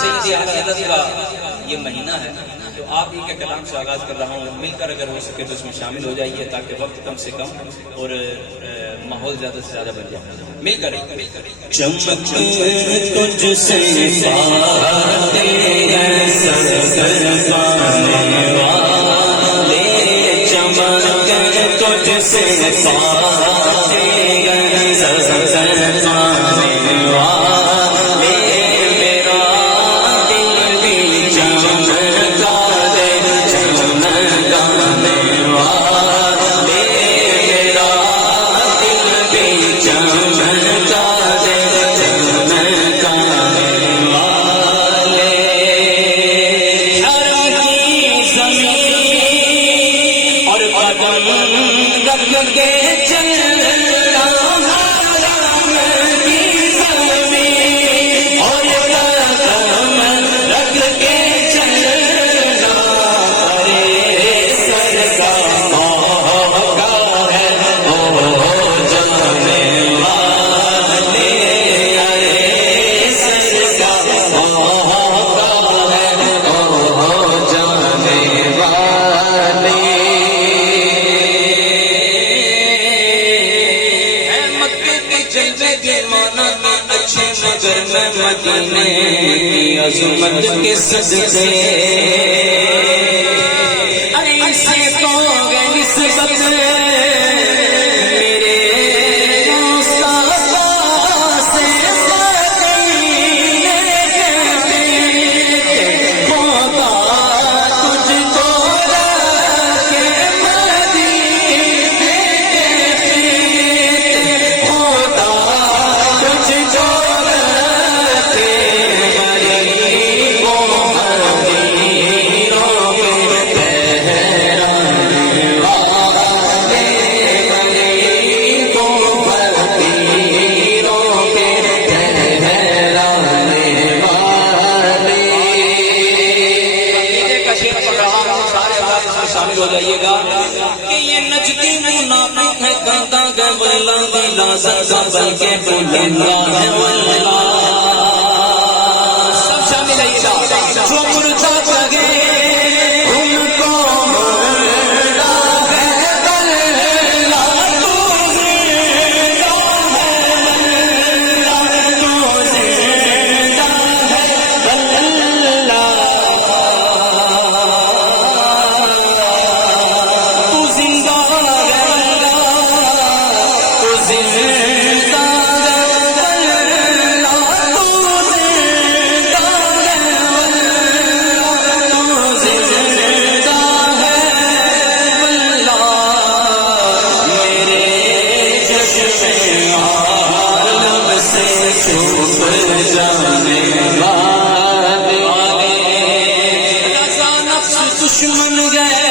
سیدی اعلیٰ حضرت کا یہ مہینہ ہے تو آپ ہی کے کلام سے آغاز کر رہا ہوں، مل کر اگر ہو سکے تو اس میں شامل ہو جائیے تاکہ وقت کم سے کم اور ماحول زیادہ سے زیادہ بن جائے. مل کر چمک تجھ سے پاتے ہیں سر پانے والے، چمک تجھ سے پاتے ہیں سر پانے والے، میرا دل بھی چمکا دے چمکانے والے، میرا دل بھی چمکا دے چمکانے والے. حرم کی زمین اور قدم رکھ کے چلنا، حرم کی زمین اور قدم رکھ کے چلنا، ارے سر کا موقع ہے او جانے والے، ارے سر کا موقع ہے او جانے والے. مکے کے جلوے کے مانا میں اچھے مگر میں مدینے کی عظمت کے صدقے ایسے تو گئی نسبت میرے مصطفیٰ سے مدینے کے خدا تجھ کو رکھے مدینے کے، خدا تجھ کو رکھے غریبوں امیروں کے ٹھہرانے والے، غریبوں فقیروں کے ٹھہرانے والے. کا شعر پڑھ رہا ہوں، سارے آواز اس میں شامل ہو جائیے گا کہ یہ نجدی منافق ہے، کہتا کہ واللہ بلا سکتا بلکہ بلندہ ہے واللہ. سب شامل ہے جو مردہ کہے ان کو مردہ ہے واللہ، تو زندہ ہے واللہ، تو زندہ ہے واللہ، تو زندہ ہے واللہ، تو زندہ ہے واللہ، تو زندہ ہے واللہ، تو زندہ ہے واللہ. میرے چشم عالم سے چھپ جانے والے، نفس دشمن گئے